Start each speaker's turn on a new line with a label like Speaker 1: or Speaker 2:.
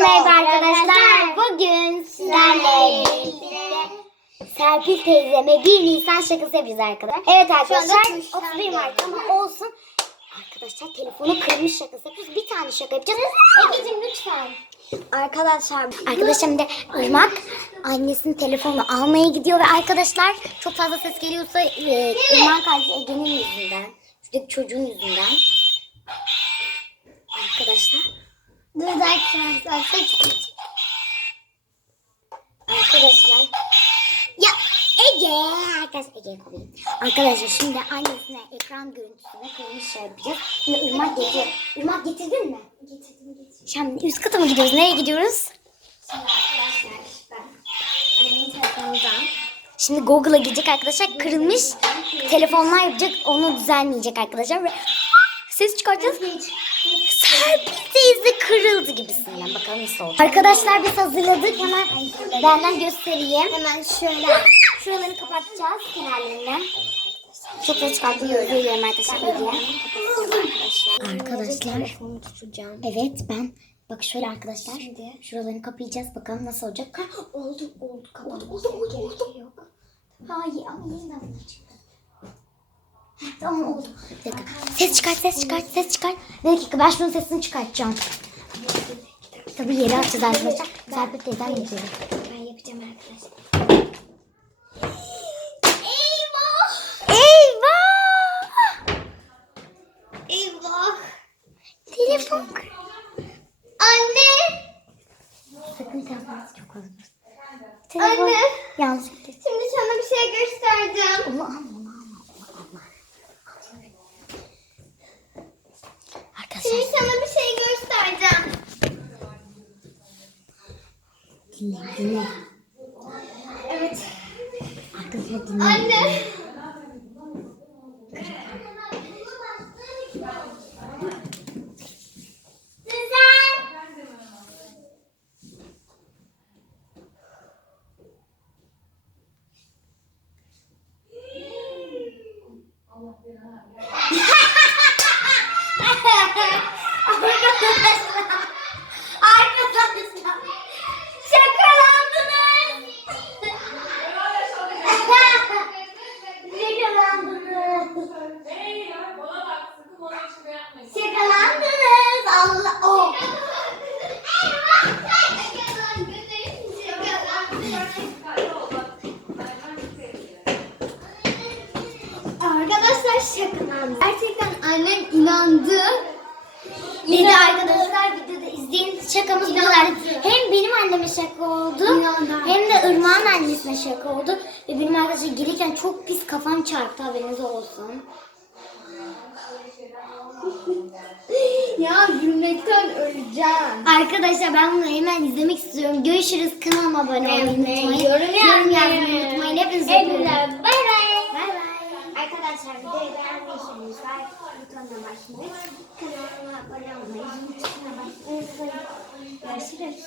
Speaker 1: merhaba arkadaşlar. Bugün sizlerle Serpil teyzeme 1 Nisan şakası yapacağız arkadaşlar. Evet arkadaşlar
Speaker 2: tuşlar
Speaker 1: 31 Mart ama olsun. Arkadaşlar telefonu kırmış şakası yapıyoruz. Bir tane şaka yapacağız. Egeciğim lütfen.
Speaker 2: Arkadaşlar
Speaker 1: bir de Irmak annesinin telefonunu almaya gidiyor ve arkadaşlar çok fazla ses geliyorsa e, Irmak kardeşi Ege'nin yüzünden. Şuradaki çocuğun yüzünden. Arkadaşlar.
Speaker 2: Arkadaşlar
Speaker 1: Arkadaşlar. Ya Ege. Arkadaşlar Ege'yi koyayım. Arkadaşlar şimdi annesine ekran görüntüsüne kırmış şey yapacağız. Şimdi Irmak getiriyor. Irmak getirdin mi?
Speaker 2: getirdim getirdim.
Speaker 1: Şimdi üst kata mı gidiyoruz? Nereye gidiyoruz?
Speaker 2: Şimdi arkadaşlar ben annemin telefonundan
Speaker 1: Şimdi Google'a gidecek arkadaşlar. Kırılmış telefonlar yapacak. Onu düzenleyecek arkadaşlar. Ve ses çıkartacağız. Serpil teyze kırıldı gibisinden. Bakalım nasıl olacak. Arkadaşlar biz hazırladık. Hemen benden göstereyim.
Speaker 2: hemen şöyle
Speaker 1: Şuralarını kapatacağız kenarlarından. Çok çıkarttım. Özür dilerim arkadaşlar. Arkadaşlar.
Speaker 2: tutacağım.
Speaker 1: Evet ben bak şöyle arkadaşlar.
Speaker 2: Şimdi.
Speaker 1: Şuralarını kapayacağız. Bakalım nasıl olacak. Ha,
Speaker 2: Oldu oldu kapat.
Speaker 1: Oldu, oldu, oldu. Hayır ama yeniden çıktı. Tamam oldu. Bir dakika. Ses çıkart, ses çıkart, ses çıkart. Bir dakika ben şunun sesini çıkartacağım. Tabii yeri açacağız arkadaşlar. Serpil teyzem yapıyor.
Speaker 2: Ben yapacağım arkadaşlar.
Speaker 1: Eyvah! Eyvah!
Speaker 2: Eyvah.
Speaker 1: Telefon
Speaker 2: Anne.
Speaker 1: Sakın telefonu çok fazla. Telefon
Speaker 2: Anne.
Speaker 1: yanlış.
Speaker 2: Şimdi sana bir şey göstereceğim.
Speaker 1: Onu alma, onu alma, onu alma. Arkadaşlar
Speaker 2: Şimdi sana bir şey göstereceğim.
Speaker 1: Dinle, dinle.
Speaker 2: Evet.
Speaker 1: Arkadaşlar dinle.
Speaker 2: Anne. Güzel. Arkadaşlar. Şakalandınız. Allah o. Arkadaşlar şakalandı. Gerçekten annem inandı.
Speaker 1: Bir de arkadaşlar videoda izleyin şakamız bu kadar. Hem benim anneme şaka oldu
Speaker 2: İnandı
Speaker 1: hem de Irmak'ın annesine şaka oldu. Ve benim arkadaşlar gelirken çok pis kafam çarptı haberiniz olsun.
Speaker 2: Ya gülmekten öleceğim.
Speaker 1: Arkadaşlar ben bunu hemen izlemek istiyorum. Görüşürüz kanalıma abone olmayı
Speaker 2: Evet,
Speaker 1: unutmayın.
Speaker 2: yorum yazmayı.
Speaker 1: yazmayı unutmayın. Hepinizi
Speaker 2: Hepinize
Speaker 1: öpüyorum.
Speaker 2: bay bay.
Speaker 1: Bay bay.
Speaker 2: Arkadaşlar videoyu beğendiyseniz like butonuna basmayı, kanalıma abone olmayı, unutmayın. Görüşürüz.